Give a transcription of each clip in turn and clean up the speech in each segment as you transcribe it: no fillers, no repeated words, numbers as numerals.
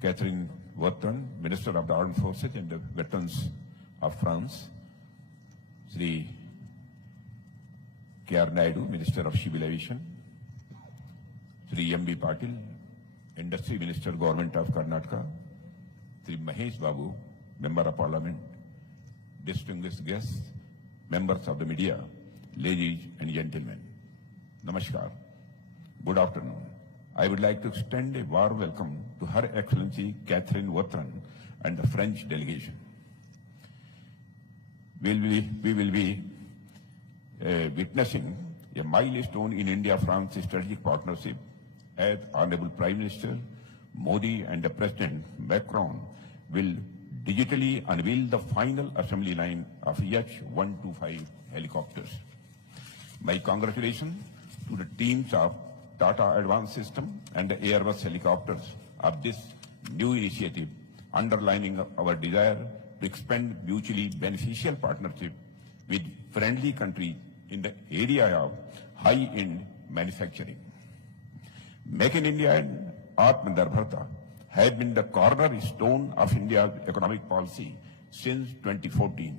Catherine Vautrin, Minister of the Armed Forces and the Veterans of France, Sri K.R. Naidu, Minister of Civil Aviation, Sri M.B. Patil, Industry Minister, Government of Karnataka, Sri Mahesh Babu, Member of Parliament, distinguished guests, members of the media, ladies and gentlemen. Namaskar. Good afternoon. I would like to extend a warm welcome to Her Excellency Catherine Vautrin and the French delegation. We will be witnessing a milestone in India-France strategic partnership as Honorable Prime Minister Modi and the President Macron will digitally unveil the final assembly line of H-125 helicopters. My congratulations to the teams of Tata Advanced System and the Airbus helicopters of this new initiative, underlining our desire to expand mutually beneficial partnership with friendly countries in the area of high-end manufacturing. Make in India and Atmanirbharta have been the cornerstone of India's economic policy since 2014.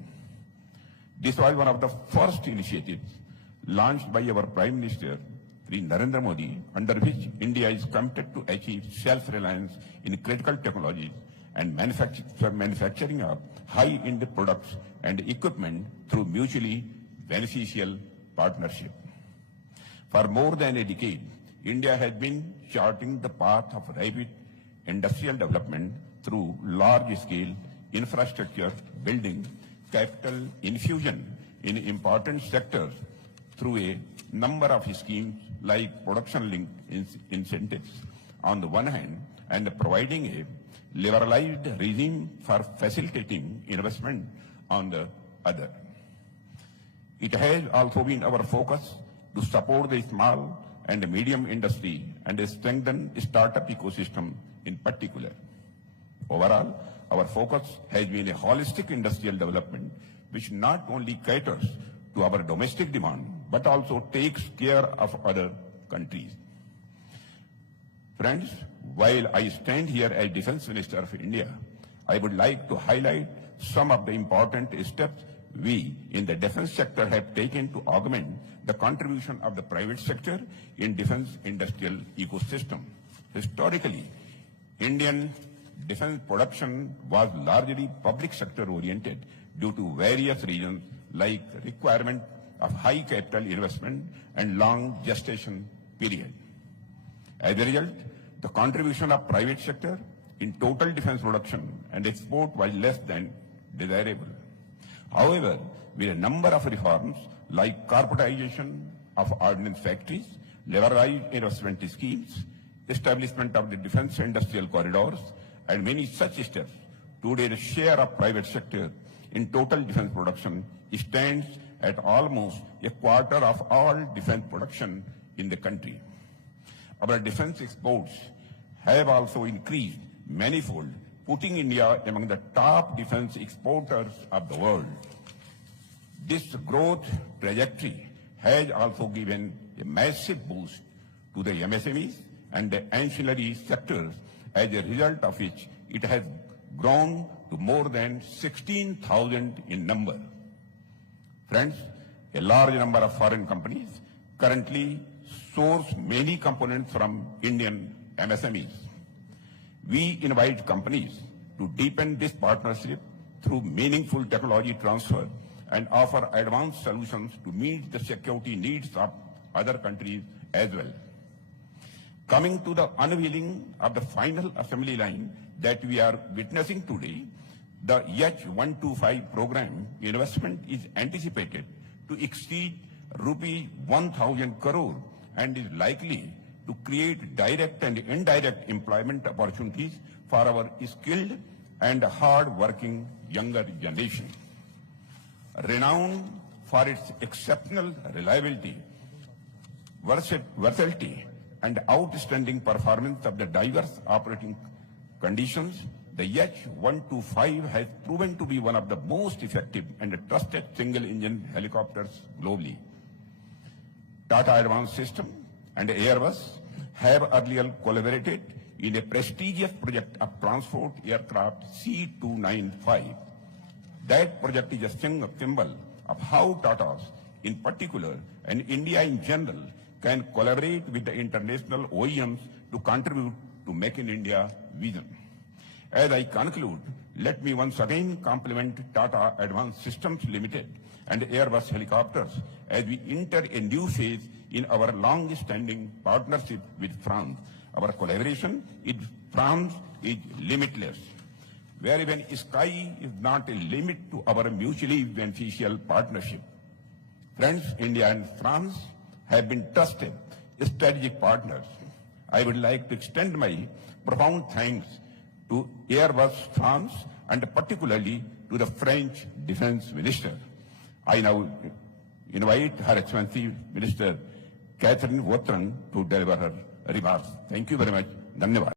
This was one of the first initiatives launched by our Prime Minister, Sri Narendra Modi, under which India is committed to achieve self-reliance in critical technologies and manufacturing of high-end products and equipment through mutually beneficial partnership. For more than a decade, India has been charting the path of rapid industrial development through large-scale infrastructure building, capital infusion in important sectors through a number of schemes like production-linked incentives on the one hand and providing a liberalized regime for facilitating investment on the other. It has also been our focus to support the small and medium industry and strengthen startup ecosystem in particular. Overall, our focus has been a holistic industrial development which not only caters to our domestic demand but also takes care of other countries. Friends, while I stand here as Defence Minister of India, I would like to highlight some of the important steps we in the defence sector have taken to augment the contribution of the private sector in defence industrial ecosystem. Historically, Indian defence production was largely public sector oriented due to various reasons like requirement of high capital investment and long gestation period. As a result, the contribution of private sector in total defence production and export was less than desirable. However, with a number of reforms like corporatization of ordnance factories, liberalized investment schemes, establishment of the defence industrial corridors, and many such steps, today the share of private sector in total defence production stands at almost a quarter of all defence production in the country. Our defence exports have also increased manifold, putting India among the top defence exporters of the world. This growth trajectory has also given a massive boost to the MSMEs and the ancillary sectors, as a result of which it has grown to more than 16,000 in number. Friends, a large number of foreign companies currently source many components from Indian MSMEs. We invite companies to deepen this partnership through meaningful technology transfer and offer advanced solutions to meet the security needs of other countries as well. Coming to the unveiling of the final assembly line that we are witnessing today, the H-125 program investment is anticipated to exceed rupee 1,000 crore and is likely to create direct and indirect employment opportunities for our skilled and hard-working younger generation. Renowned for its exceptional reliability, versatility, and outstanding performance of the diverse operating conditions, the H-125 has proven to be one of the most effective and trusted single-engine helicopters globally. Tata Advanced System and Airbus have earlier collaborated in a prestigious project of transport aircraft C-295. That project is a symbol of how Tatas in particular and India in general can collaborate with the international OEMs to contribute to Make in India vision. As I conclude, let me once again compliment Tata Advanced Systems Limited and Airbus Helicopters as we enter a new phase in our long-standing partnership with France. Our collaboration with France is limitless. Where even sky is not a limit to our mutually beneficial partnership. Friends, India and France have been trusted strategic partners. I would like to extend my profound thanks to Airbus France and particularly to the French Defense Minister. I now invite Her Excellency Minister Catherine Vautrin to deliver her remarks. Thank you very much. Dhanyavad.